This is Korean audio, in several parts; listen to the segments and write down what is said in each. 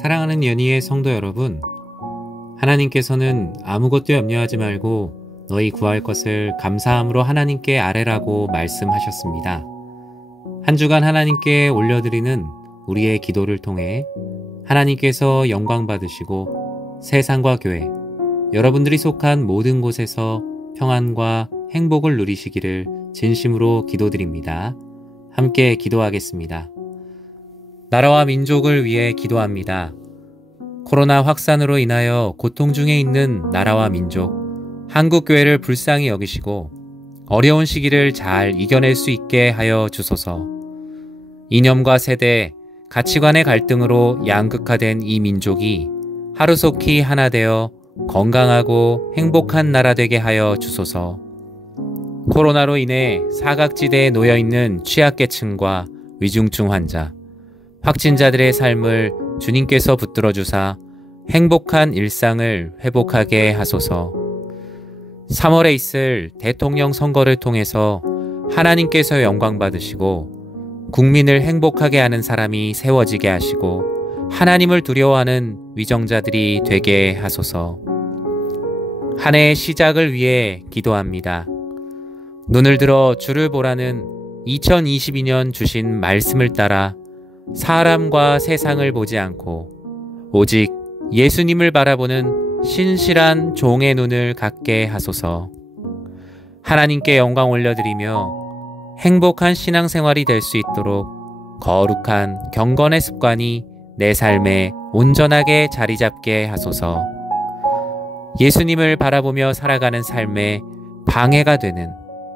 사랑하는 연희의 성도 여러분, 하나님께서는 아무것도 염려하지 말고 너희 구할 것을 감사함으로 하나님께 아뢰라고 말씀하셨습니다. 한 주간 하나님께 올려드리는 우리의 기도를 통해 하나님께서 영광 받으시고 세상과 교회, 여러분들이 속한 모든 곳에서 평안과 행복을 누리시기를 진심으로 기도드립니다. 함께 기도하겠습니다. 나라와 민족을 위해 기도합니다. 코로나 확산으로 인하여 고통 중에 있는 나라와 민족, 한국교회를 불쌍히 여기시고 어려운 시기를 잘 이겨낼 수 있게 하여 주소서. 이념과 세대, 가치관의 갈등으로 양극화된 이 민족이 하루속히 하나 되어 건강하고 행복한 나라 되게 하여 주소서. 코로나로 인해 사각지대에 놓여있는 취약계층과 위중증 환자, 확진자들의 삶을 주님께서 붙들어 주사 행복한 일상을 회복하게 하소서. 3월에 있을 대통령 선거를 통해서 하나님께서 영광 받으시고 국민을 행복하게 하는 사람이 세워지게 하시고 하나님을 두려워하는 위정자들이 되게 하소서. 한 해의 시작을 위해 기도합니다. 눈을 들어 주를 보라는 2022년 주신 말씀을 따라 사람과 세상을 보지 않고 오직 예수님을 바라보는 신실한 종의 눈을 갖게 하소서. 하나님께 영광 올려드리며 행복한 신앙생활이 될 수 있도록 거룩한 경건의 습관이 내 삶에 온전하게 자리 잡게 하소서. 예수님을 바라보며 살아가는 삶에 방해가 되는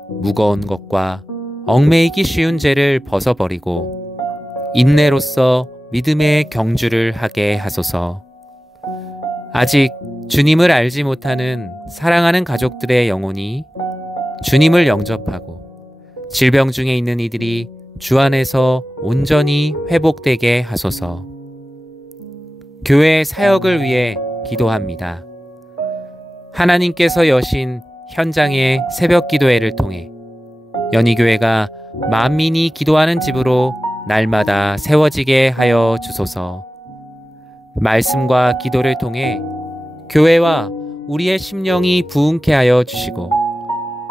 무거운 것과 얽매이기 쉬운 죄를 벗어버리고 인내로서 믿음의 경주를 하게 하소서. 아직 주님을 알지 못하는 사랑하는 가족들의 영혼이 주님을 영접하고 질병 중에 있는 이들이 주 안에서 온전히 회복되게 하소서. 교회의 사역을 위해 기도합니다. 하나님께서 여신 현장의 새벽 기도회를 통해 연희교회가 만민이 기도하는 집으로 날마다 세워지게 하여 주소서. 말씀과 기도를 통해 교회와 우리의 심령이 부흥케 하여 주시고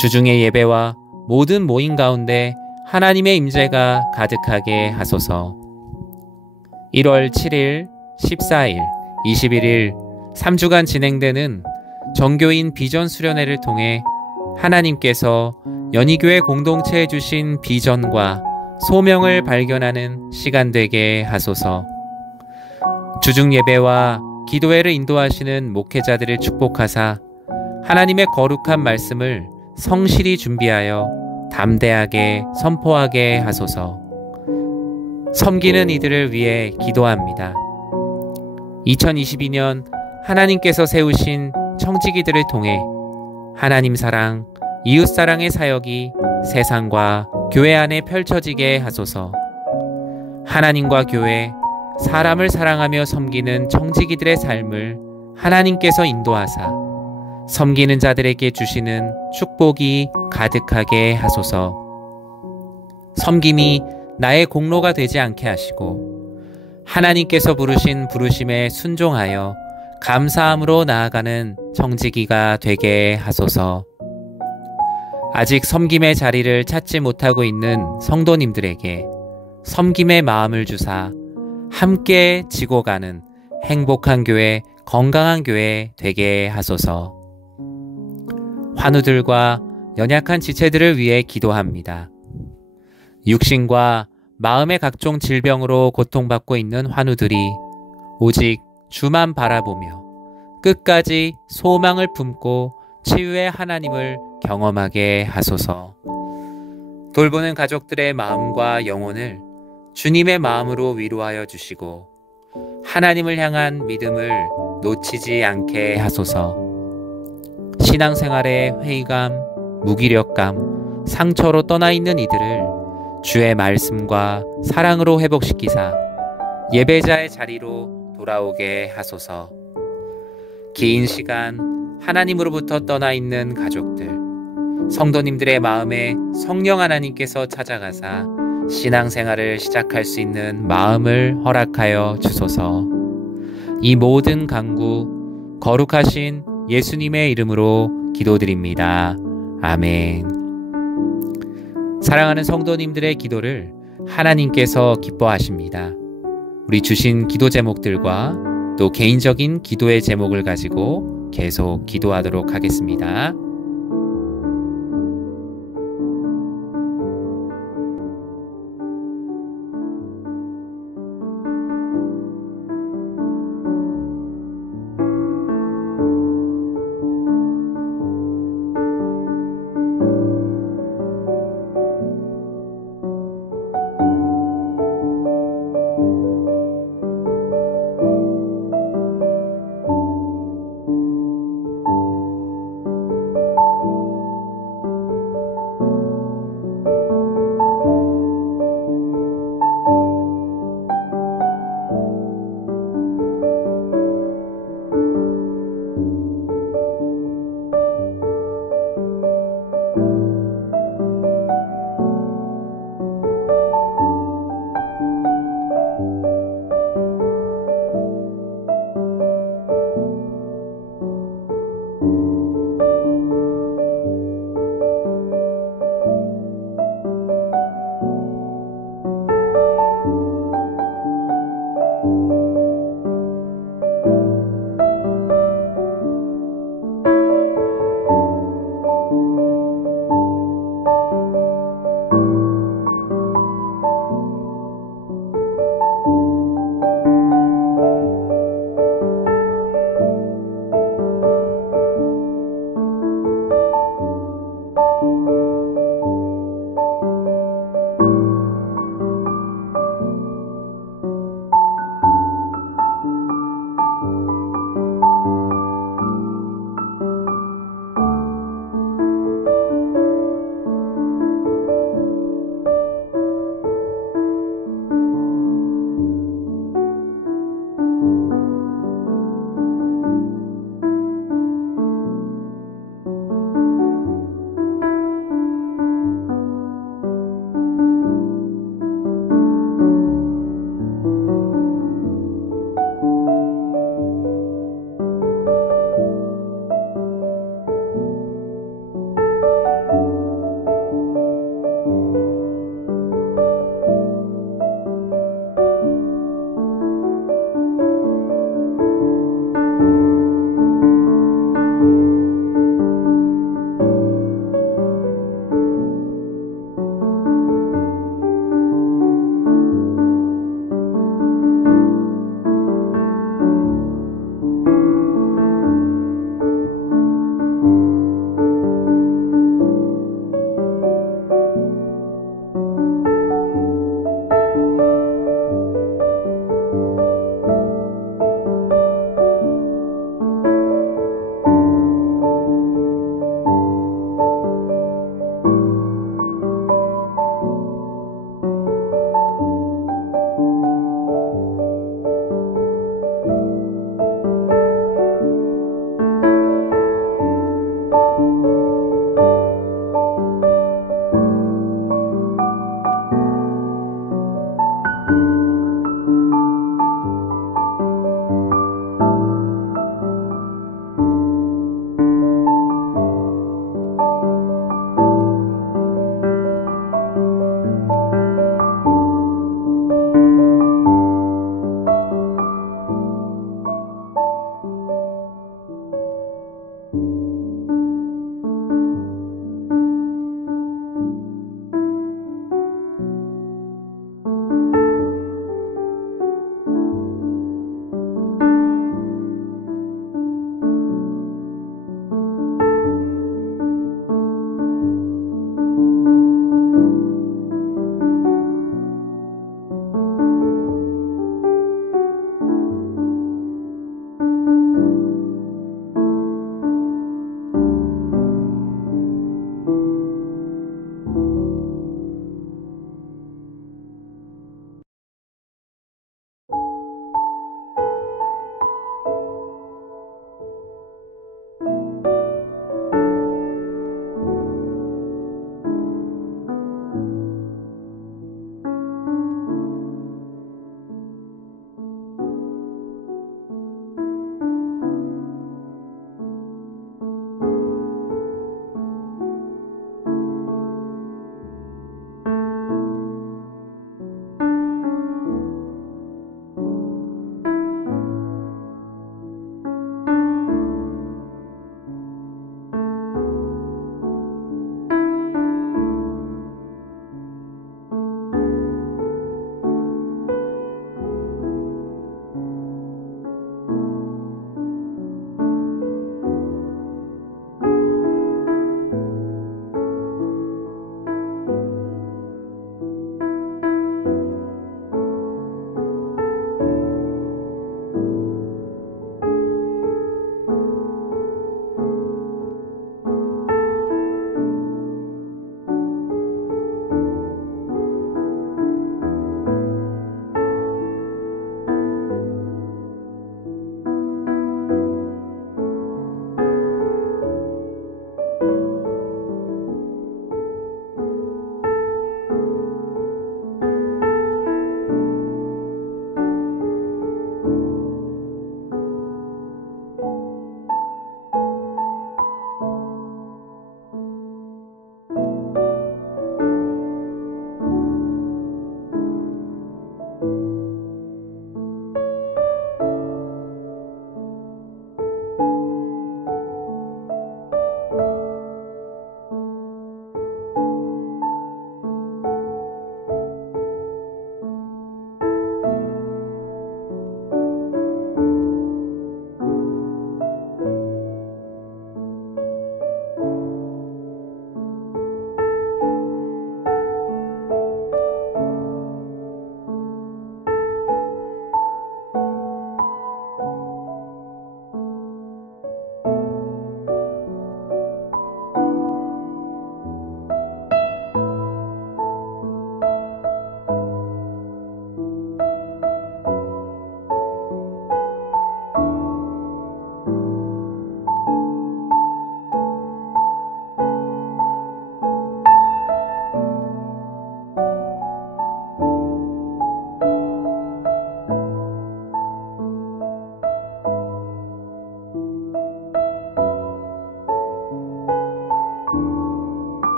주중의 예배와 모든 모임 가운데 하나님의 임재가 가득하게 하소서. 1월 7일, 14일, 21일 3주간 진행되는 정교인 비전 수련회를 통해 하나님께서 연희교회 공동체에 주신 비전과 소명을 발견하는 시간 되게 하소서. 주중 예배와 기도회를 인도하시는 목회자들을 축복하사 하나님의 거룩한 말씀을 성실히 준비하여 담대하게 선포하게 하소서. 섬기는 이들을 위해 기도합니다. 2022년 하나님께서 세우신 청지기들을 통해 하나님 사랑, 이웃 사랑의 사역이 세상과 교회 안에 펼쳐지게 하소서. 하나님과 교회, 사람을 사랑하며 섬기는 청지기들의 삶을 하나님께서 인도하사 섬기는 자들에게 주시는 축복이 가득하게 하소서. 섬김이 나의 공로가 되지 않게 하시고 하나님께서 부르신 부르심에 순종하여 감사함으로 나아가는 청지기가 되게 하소서. 아직 섬김의 자리를 찾지 못하고 있는 성도님들에게 섬김의 마음을 주사 함께 지고 가는 행복한 교회, 건강한 교회 되게 하소서. 환우들과 연약한 지체들을 위해 기도합니다. 육신과 마음의 각종 질병으로 고통받고 있는 환우들이 오직 주만 바라보며 끝까지 소망을 품고 치유의 하나님을 경험하게 하소서. 돌보는 가족들의 마음과 영혼을 주님의 마음으로 위로하여 주시고 하나님을 향한 믿음을 놓치지 않게 하소서. 신앙생활의 회의감, 무기력감, 상처로 떠나 있는 이들을 주의 말씀과 사랑으로 회복시키사 예배자의 자리로 돌아오게 하소서. 긴 시간 하나님으로부터 떠나 있는 가족들, 성도님들의 마음에 성령 하나님께서 찾아가사 신앙생활을 시작할 수 있는 마음을 허락하여 주소서. 이 모든 간구 거룩하신 예수님의 이름으로 기도드립니다. 아멘. 사랑하는 성도님들의 기도를 하나님께서 기뻐하십니다. 우리 주신 기도 제목들과 또 개인적인 기도의 제목을 가지고 계속 기도하도록 하겠습니다.